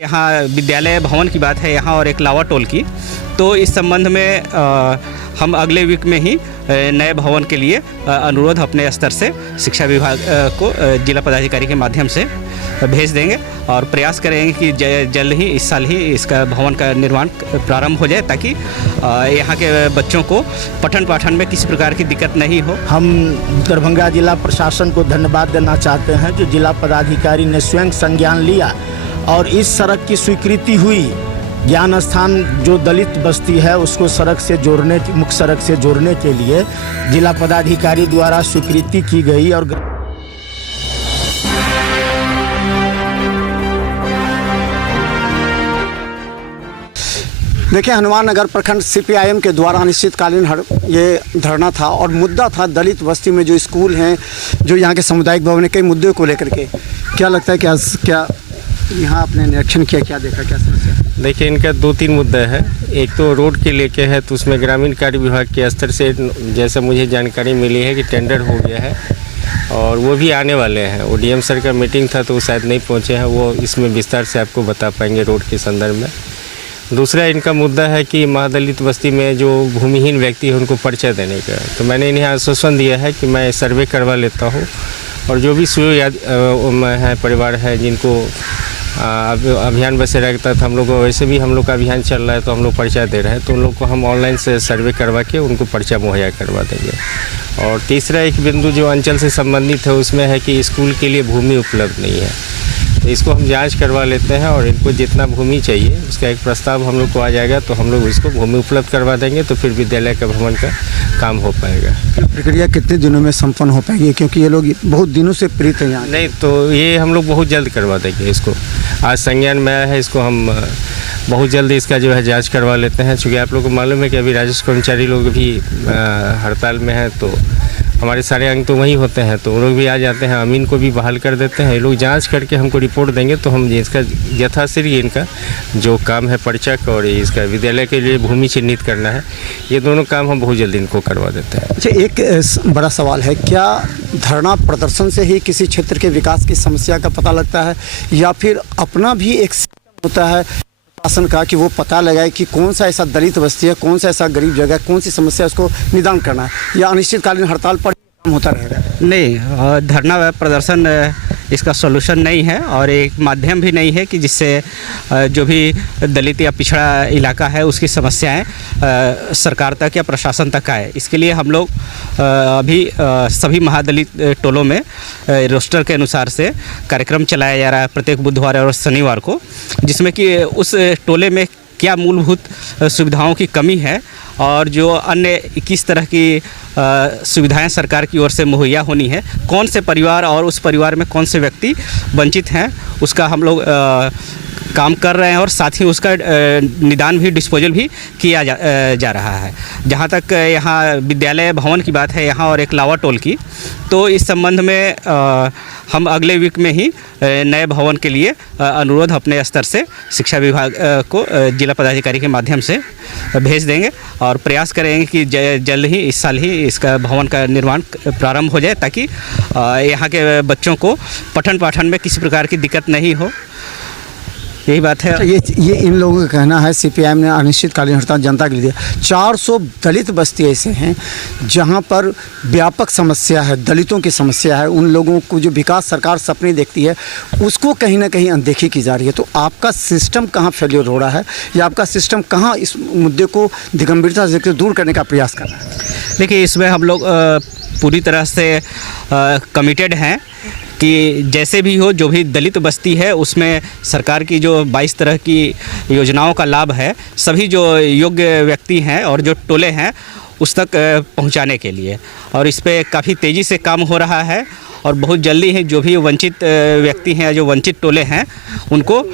यहाँ विद्यालय भवन की बात है यहाँ और एक लावा टोल की। तो इस संबंध में हम अगले वीक में ही नए भवन के लिए अनुरोध अपने स्तर से शिक्षा विभाग को जिला पदाधिकारी के माध्यम से भेज देंगे और प्रयास करेंगे कि जल्द ही इस साल ही इसका भवन का निर्माण प्रारंभ हो जाए, ताकि यहाँ के बच्चों को पठन पाठन में किसी प्रकार की दिक्कत नहीं हो। हम दरभंगा जिला प्रशासन को धन्यवाद देना चाहते हैं जो जिला पदाधिकारी ने स्वयं संज्ञान लिया और इस सड़क की स्वीकृति हुई। ज्ञान स्थान जो दलित बस्ती है उसको सड़क से जोड़ने, मुख्य सड़क से जोड़ने के लिए जिला पदाधिकारी द्वारा स्वीकृति की गई। और देखिए, हनुमान नगर प्रखंड सीपीआईएम के द्वारा अनिश्चितकालीन ये धरना था और मुद्दा था दलित बस्ती में जो स्कूल हैं, जो यहाँ के सामुदायिक भवन, कई मुद्दों को लेकर के। क्या लगता है क्या यहाँ आपने निरीक्षण किया, क्या देखा, क्या समस्या? देखिए, इनका 2-3 मुद्दा है। एक तो रोड के लेके है, तो उसमें ग्रामीण कार्य विभाग के स्तर से जैसा मुझे जानकारी मिली है कि टेंडर हो गया है और वो भी आने वाले हैं। ODM सर का मीटिंग था तो वो शायद नहीं पहुँचे हैं, वो इसमें विस्तार से आपको बता पाएंगे रोड के संदर्भ में। दूसरा इनका मुद्दा है कि महादलित बस्ती में जो भूमिहीन व्यक्ति है उनको पर्चा देने का। तो मैंने इन्हें आश्वासन दिया है कि मैं सर्वे करवा लेता हूँ और जो भी है परिवार है जिनको अभियान वैसे रहता था, हम लोग वैसे भी हम लोग का अभियान चल रहा है तो हम लोग पर्चा दे रहे हैं, तो उन लोग को हम ऑनलाइन से सर्वे करवा के उनको पर्चा मुहैया करवा देंगे। और तीसरा एक बिंदु जो अंचल से संबंधित है उसमें है कि स्कूल के लिए भूमि उपलब्ध नहीं है, तो इसको हम जांच करवा लेते हैं और इनको जितना भूमि चाहिए उसका एक प्रस्ताव हम लोग को आ जाएगा, तो हम लोग इसको भूमि उपलब्ध करवा देंगे, तो फिर विद्यालय का भवन का काम हो पाएगा। प्रक्रिया कितने दिनों में संपन्न हो पाएगी, क्योंकि ये लोग बहुत दिनों से प्रेरित हैं यहाँ? नहीं, तो ये हम लोग बहुत जल्द करवा देंगे। इसको आज संज्ञान में आया है, इसको हम बहुत जल्द इसका जो है जाँच करवा लेते हैं। चूँकि आप लोग को मालूम है कि अभी राजस्व कर्मचारी लोग भी हड़ताल में हैं, तो हमारे सारे अंग तो वहीं होते हैं, तो वो लोग भी आ जाते हैं। अमीन को भी बहाल कर देते हैं। ये लोग जांच करके हमको रिपोर्ट देंगे तो हम इसका यथाशीघ्र इनका जो काम है पर्चा का और इसका विद्यालय के लिए भूमि चिन्हित करना है, ये दोनों काम हम बहुत जल्दी इनको करवा देते हैं। अच्छा, एक बड़ा सवाल है, क्या धरना प्रदर्शन से ही किसी क्षेत्र के विकास की समस्या का पता लगता है, या फिर अपना भी एक होता है शासन का कि वो पता लगाए कि कौन सा ऐसा दलित बस्ती है, कौन सा ऐसा गरीब जगह है, कौन सी समस्या उसको निदान करना है, या अनिश्चितकालीन हड़ताल पर काम होता रहेगा? नहीं, धरना प्रदर्शन इसका सॉल्यूशन नहीं है और एक माध्यम भी नहीं है कि जिससे जो भी दलित या पिछड़ा इलाका है उसकी समस्याएं सरकार तक या प्रशासन तक आए। इसके लिए हम लोग अभी सभी महादलित टोलों में रोस्टर के अनुसार से कार्यक्रम चलाया जा रहा है प्रत्येक बुधवार और शनिवार को, जिसमें कि उस टोले में क्या मूलभूत सुविधाओं की कमी है और जो अन्य किस तरह की सुविधाएं सरकार की ओर से मुहैया होनी है, कौन से परिवार और उस परिवार में कौन से व्यक्ति वंचित हैं, उसका हम लोग काम कर रहे हैं और साथ ही उसका निदान भी, डिस्पोजल भी किया जा रहा है। जहाँ तक यहाँ विद्यालय भवन की बात है यहाँ और एक लावा टोल की, तो इस संबंध में हम अगले वीक में ही नए भवन के लिए अनुरोध अपने स्तर से शिक्षा विभाग को जिला पदाधिकारी के माध्यम से भेज देंगे और प्रयास करेंगे कि जल्द ही इस साल ही इसका भवन का निर्माण प्रारंभ हो जाए, ताकि यहाँ के बच्चों को पठन पाठन में किसी प्रकार की दिक्कत नहीं हो। यही बात है। ये इन लोगों का कहना है, सीपीआईएम ने अनिश्चितकालीन हड़ताल जनता के लिए 400 दलित बस्ती ऐसे हैं जहां पर व्यापक समस्या है, दलितों की समस्या है। उन लोगों को जो विकास सरकार सपने देखती है उसको कहीं ना कहीं अनदेखी की जा रही है। तो आपका सिस्टम कहाँ फेलियर हो रहा है, या आपका सिस्टम कहाँ इस मुद्दे को दिगंबरता से दूर करने का प्रयास कर रहा है? देखिए, इसमें हम लोग पूरी तरह से कमिटेड हैं कि जैसे भी हो, जो भी दलित बस्ती है उसमें सरकार की जो 22 तरह की योजनाओं का लाभ है सभी जो योग्य व्यक्ति हैं और जो टोले हैं उस तक पहुंचाने के लिए, और इस पे काफ़ी तेज़ी से काम हो रहा है और बहुत जल्दी ही जो भी वंचित व्यक्ति हैं, जो वंचित टोले हैं, उनको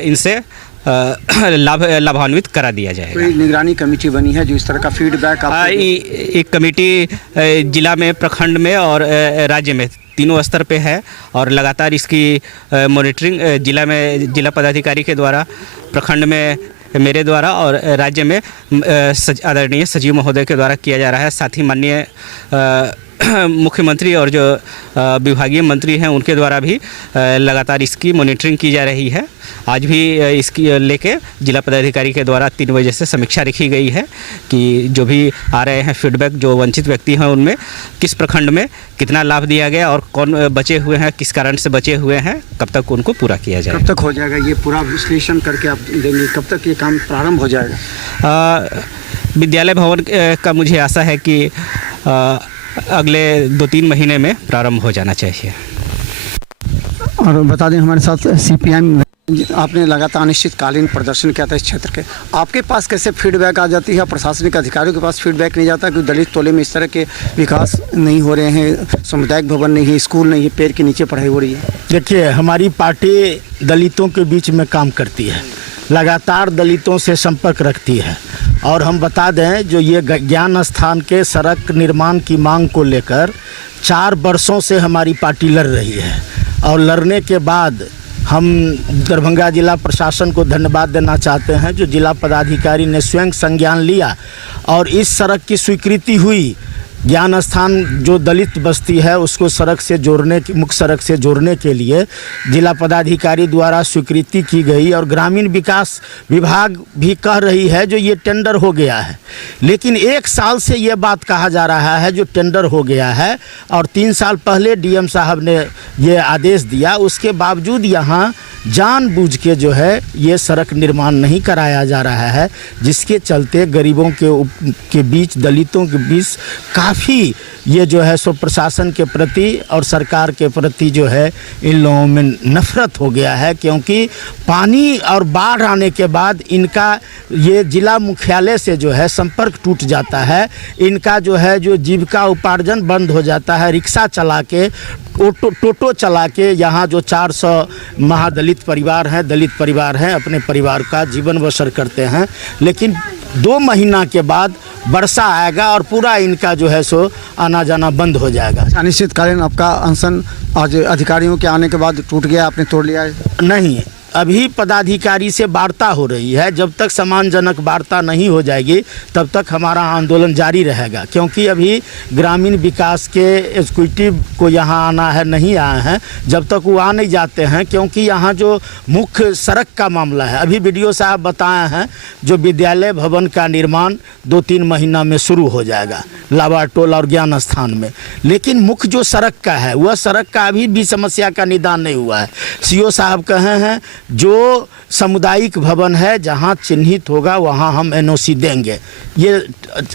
इनसे लाभान्वित करा दिया जाएगा। कोई निगरानी कमेटी बनी है जो इस तरह का फीडबैक? एक कमेटी जिला में, प्रखंड में और राज्य में तीनों स्तर पे है और लगातार इसकी मॉनिटरिंग जिला में जिला पदाधिकारी के द्वारा, प्रखंड में मेरे द्वारा और राज्य में आदरणीय सचिव महोदय के द्वारा किया जा रहा है। साथ ही माननीय मुख्यमंत्री और जो विभागीय मंत्री हैं उनके द्वारा भी लगातार इसकी मॉनिटरिंग की जा रही है। आज भी इसकी लेके जिला पदाधिकारी के द्वारा 3 बजे से समीक्षा रखी गई है कि जो भी आ रहे हैं फीडबैक, जो वंचित व्यक्ति हैं उनमें किस प्रखंड में कितना लाभ दिया गया और कौन बचे हुए हैं, किस कारण से बचे हुए हैं, कब तक उनको पूरा किया जाएगा। कब तक हो जाएगा ये पूरा विश्लेषण करके आप देंगे, कब तक ये काम प्रारंभ हो जाएगा? विद्यालय भवन का मुझे आशा है कि अगले 2-3 महीने में प्रारंभ हो जाना चाहिए। और बता दें हमारे साथ CPM, आपने लगातार अनिश्चितकालीन प्रदर्शन किया था इस क्षेत्र के, आपके पास कैसे फीडबैक आ जाती है? प्रशासनिक अधिकारियों के पास फीडबैक नहीं जाता कि दलित टोले में इस तरह के विकास नहीं हो रहे हैं, सामुदायिक भवन नहीं है, स्कूल नहीं है, पेड़ के नीचे पढ़ाई हो रही है? देखिए, हमारी पार्टी दलितों के बीच में काम करती है, लगातार दलितों से संपर्क रखती है। और हम बता दें, जो ये ज्ञान स्थान के सड़क निर्माण की मांग को लेकर 4 वर्षों से हमारी पार्टी लड़ रही है और लड़ने के बाद हम दरभंगा जिला प्रशासन को धन्यवाद देना चाहते हैं, जो जिला पदाधिकारी ने स्वयं संज्ञान लिया और इस सड़क की स्वीकृति हुई। ज्ञान स्थान जो दलित बस्ती है उसको सड़क से जोड़ने, मुख्य सड़क से जोड़ने के लिए जिला पदाधिकारी द्वारा स्वीकृति की गई और ग्रामीण विकास विभाग भी कह रही है जो ये टेंडर हो गया है। लेकिन 1 साल से ये बात कहा जा रहा है जो टेंडर हो गया है और 3 साल पहले DM साहब ने ये आदेश दिया, उसके बावजूद यहाँ जानबूझ के जो है ये सड़क निर्माण नहीं कराया जा रहा है, जिसके चलते गरीबों के बीच, दलितों के बीच काफ़ी ये जो है सो प्रशासन के प्रति और सरकार के प्रति जो है इन लोगों में नफरत हो गया है। क्योंकि पानी और बाढ़ आने के बाद इनका ये जिला मुख्यालय से जो है संपर्क टूट जाता है, इनका जो है जो जीविका उपार्जन बंद हो जाता है। रिक्शा चला के, टोटो चला के यहाँ जो 400 महादलित परिवार हैं, दलित परिवार हैं, अपने परिवार का जीवन बसर करते हैं। लेकिन 2 महीना के बाद वर्षा आएगा और पूरा इनका जो है सो आना जाना बंद हो जाएगा। अनिश्चितकालीन आपका अनशन आज अधिकारियों के आने के बाद टूट गया, आपने तोड़ लिया है? नहीं, अभी पदाधिकारी से वार्ता हो रही है। जब तक सम्मानजनक वार्ता नहीं हो जाएगी तब तक हमारा आंदोलन जारी रहेगा। क्योंकि अभी ग्रामीण विकास के एग्जीक्यूटिव को यहाँ आना है, नहीं आए हैं। जब तक वो आ नहीं जाते हैं, क्योंकि यहाँ जो मुख्य सड़क का मामला है, अभी BDO साहब बताए हैं जो विद्यालय भवन का निर्माण 2-3 महीना में शुरू हो जाएगा लावा टोल और ज्ञान स्थान में। लेकिन मुख्य जो सड़क का है वह सड़क का अभी भी समस्या का निदान नहीं हुआ है। CO साहब कहे हैं जो सामुदायिक भवन है जहां चिन्हित होगा वहां हम NOC देंगे, ये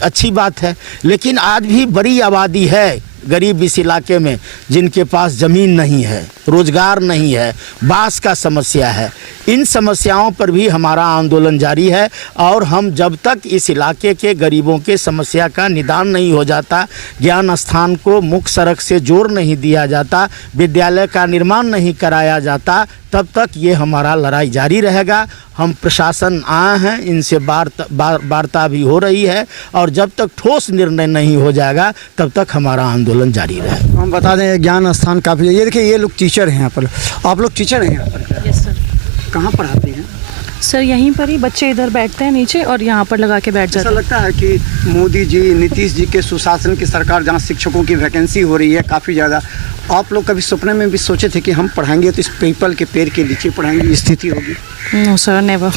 अच्छी बात है। लेकिन आज भी बड़ी आबादी है गरीब इस इलाके में जिनके पास ज़मीन नहीं है, रोज़गार नहीं है, बास का समस्या है। इन समस्याओं पर भी हमारा आंदोलन जारी है और हम जब तक इस इलाके के गरीबों के समस्या का निदान नहीं हो जाता, ज्ञान स्थान को मुख्य सड़क से जोड़ नहीं दिया जाता, विद्यालय का निर्माण नहीं कराया जाता, तब तक ये हमारा लड़ाई जारी रहेगा। हम प्रशासन आए हैं, इनसे वार्ता भी हो रही है और जब तक ठोस निर्णय नहीं हो जाएगा तब तक हमारा आंदोलन जारी रहेगा। हम बता दें ज्ञान स्थान काफ़ी, ये देखिए ये लोग टीचर हैं यहाँ पर, आप लोग टीचर हैं यहाँ पर? Yes sir. कहाँ पढ़ाते हैं सर? यहीं पर ही बच्चे इधर बैठते हैं नीचे और यहाँ पर लगा के बैठ जाते हैं। ऐसा लगता है कि मोदी जी, नीतीश जी के सुशासन की सरकार जहाँ शिक्षकों की वैकेंसी हो रही है काफ़ी ज़्यादा, आप लोग कभी सपने में भी सोचे थे कि हम पढ़ाएंगे तो इस पीपल के पेड़ के नीचे पढ़ाएंगे, स्थिति होगी? No sir, never.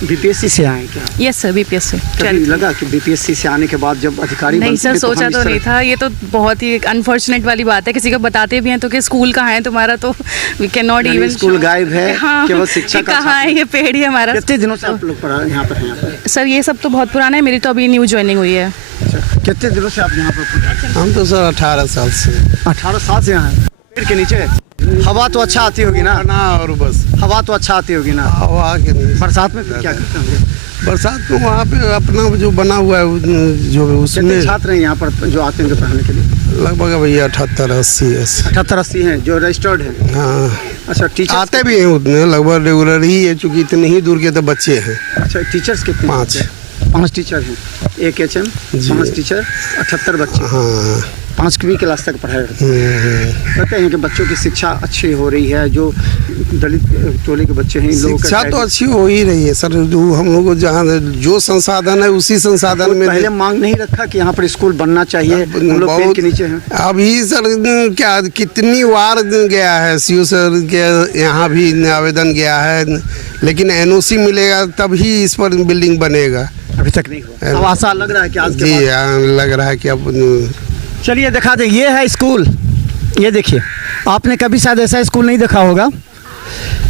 BPSC से आए क्या? Yes sir, BPSC। कभी लगा कि BPSC से आने के बाद जब अधिकारी नहीं सर, सोचा तो नहीं था। ये तो बहुत ही अनफॉर्चुनेट वाली बात है। किसी को बताते भी हैं तो कि स्कूल कहाँ है तुम्हारा, तो we can not even. School गायब है, हाँ, केवल शिक्षा का कहाँ है, ये पेड़ ही हमारा। कितने दिनों से आप लोग यहाँ पर? सर ये सब तो बहुत पुराना है, मेरी तो अभी न्यू ज्वाइनिंग हुई है। कितने दिनों से आप यहाँ पर? हम तो सर 18 साल से। 18 साल से यहाँ हैं पेड़ के नीचे? हवा तो अच्छा आती होगी ना? ना, और बस हवा तो अच्छा आती होगी ना? हवा के नहीं। बरसात में फिर क्या करते होंगे? बरसात में वहाँ पे अपना जो बना हुआ है जो उसमें छात्र हैं यहाँ पर जो आते हैं पढ़ने के लिए? लगभग भैया 78-80 ऐसे। 78-80 हैं जो रजिस्टर्ड हैं? हाँ। अच्छा, टीचर आते भी हैं उतने, लगभग रेगुलर ही है, चूँकि इतने ही दूर के तो बच्चे हैं। अच्छा, टीचर्स कितने? 5 टीचर हैं, 1 HM, 5 टीचर, 78 बच्चे। हाँ। 5वीं क्लास तक पढ़ाया जाता है। कहते हैं कि बच्चों की शिक्षा अच्छी हो रही है, जो दलित टोले के बच्चे हैं इन लोगों शिक्षा तो अच्छी हो ही रही है सर। जो हम लोग को जहाँ जो संसाधन है उसी संसाधन में पहले मांग नहीं रखा कि यहाँ पर स्कूल बनना चाहिए, हम लोग पेड़ के नीचे हैं। अभी सर क्या कितनी बार गया है सीओ सर के यहाँ भी आवेदन गया है, लेकिन एनओसी मिलेगा तभी इस पर बिल्डिंग बनेगा। अभी तक नहीं हुआ। अब आशा लग रहा है कि आज के जी बाद हाँ, लग रहा है कि अब चलिए दिखा दें। ये है स्कूल, ये देखिए, आपने कभी शायद ऐसा स्कूल नहीं देखा होगा।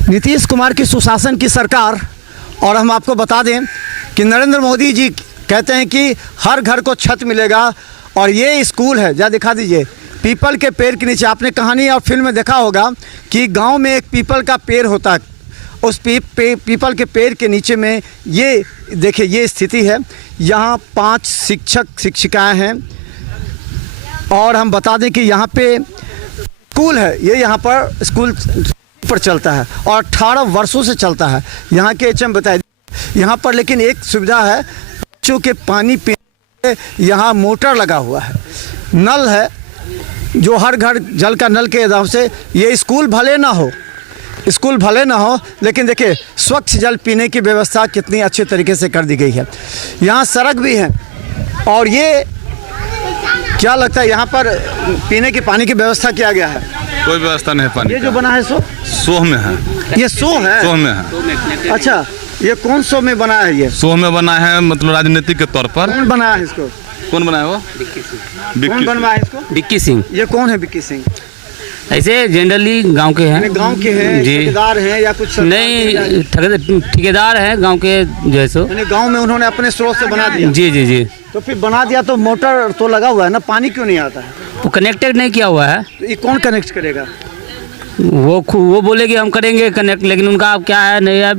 नीतीश कुमार की सुशासन की सरकार, और हम आपको बता दें कि नरेंद्र मोदी जी कहते हैं कि हर घर को छत मिलेगा, और ये स्कूल है। जा दिखा दीजिए, पीपल के पेड़ के नीचे। आपने कहानी और फिल्म में देखा होगा कि गांव में एक पीपल का पेड़ होता है, उस पीपल के पेड़ के नीचे में ये देखिए ये स्थिति है। यहाँ 5 शिक्षक शिक्षिकाएं हैं, और हम बता दें कि यहाँ पे स्कूल है, ये यहाँ पर स्कूल पर चलता है और 18 वर्षों से चलता है। यहाँ के एचएम बताए यहाँ पर, लेकिन एक सुविधा है, बच्चों के पानी पीने यहाँ मोटर लगा हुआ है, नल है, जो हर घर जल का नल के हिसाब से। ये स्कूल भले ना हो, लेकिन देखिए स्वच्छ जल पीने की व्यवस्था कितनी अच्छे तरीके से कर दी गई है। यहाँ सड़क भी है, और ये क्या लगता है यहाँ पर पीने के पानी की व्यवस्था किया गया है? कोई व्यवस्था नहीं है पानी। ये जो बना है सोह में है। ये सो है? सोह में है। अच्छा, ये कौन सो में बना है? ये सोह में बना है, मतलब राजनीतिक के तौर पर। कौन बनाया है इसको? कौन बनाया वो? कौन बनवाया इसको? विक्की सिंह। ये कौन है विक्की सिंह? ऐसे जनरली गांव के हैं। गांव के हैं, जी। ठेकेदार हैं या कुछ? नहीं, ठेकेदार हैं गांव के जैसो। गांव में उन्होंने अपने स्रोत से बना दिया? जी जी जी। तो फिर बना दिया तो मोटर तो लगा हुआ है ना, पानी क्यों नहीं आता है? वो कनेक्टेड नहीं किया हुआ है। तो ये कौन कनेक्ट करेगा? वो बोले कि हम करेंगे कनेक्ट, लेकिन उनका अब क्या है, नहीं है,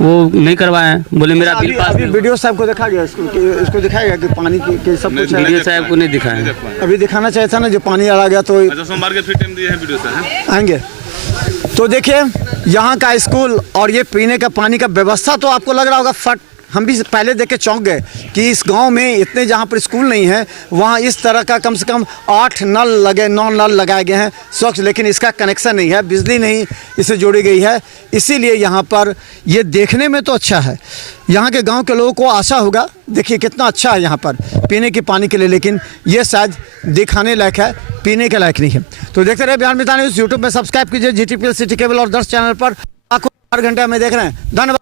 वो नहीं करवाए, बोले मेरा बिल पास। अभी वीडियो साहब को दिखा गया, इसको दिखाएगा कि पानी की सब कुछ है। वीडियो साहब को नहीं दिखाया। अभी दिखाना चाहिए था ना, जो पानी आ गया तो सोमवार के फिर टाइम दिए हैं वीडियो से आएंगे। तो देखिए यहाँ का स्कूल और ये पीने का पानी का व्यवस्था तो आपको लग रहा होगा फट। हम भी पहले देख के चौंक गए कि इस गांव में इतने जहाँ पर स्कूल नहीं है, वहाँ इस तरह का कम से कम 9 नल लगाए गए हैं स्वच्छ, लेकिन इसका कनेक्शन नहीं है, बिजली नहीं इसे जोड़ी गई है। इसीलिए यहाँ पर ये देखने में तो अच्छा है, यहाँ के गांव के लोगों को आशा होगा, देखिए कितना अच्छा है यहाँ पर पीने के पानी के लिए, लेकिन ये शायद दिखाने लायक है, पीने के लायक नहीं है। तो देखते रहे बिहार मित्र न्यूज़। यूट्यूब में सब्सक्राइब कीजिए, GTPL सिटी केबल और 10 चैनल पर आखिर 4 घंटे में देख रहे हैं। धन्यवाद।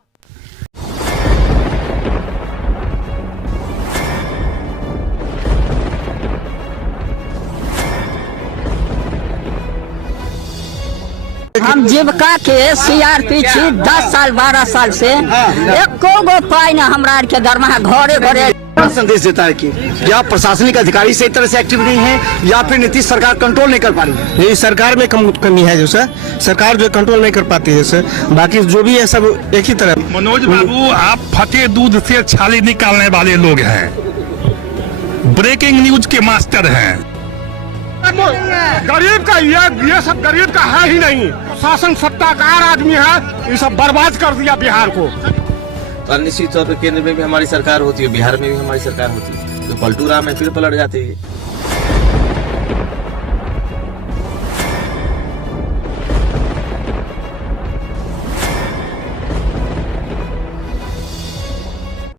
हम जीविका के CRP छी 10 साल 12 साल से, एको गो पाई ना हमरा के दरमाहा घरे घरे। संदेश देता है कि या प्रशासनिक अधिकारी सही तरह से एक्टिव नहीं है, या फिर नीतीश सरकार कंट्रोल नहीं कर पा रही है। ये सरकार में कमी है, जो सर सरकार जो कंट्रोल नहीं कर पाती है सर, बाकी जो भी है सब एक ही तरह। मनोज बाबू, आप फटे दूध से छाली निकालने वाले लोग हैं, ब्रेकिंग न्यूज के मास्टर हैं। गरीब का ये सब गरीब का है ही नहीं, शासन सत्ताकार आदमी है, ये सब बर्बाद कर दिया बिहार को। तो निश्चित तौर पर केंद्र में भी हमारी सरकार होती है, बिहार में भी हमारी सरकार होती है, तो पलटू राम है फिर पलट जाते हैं।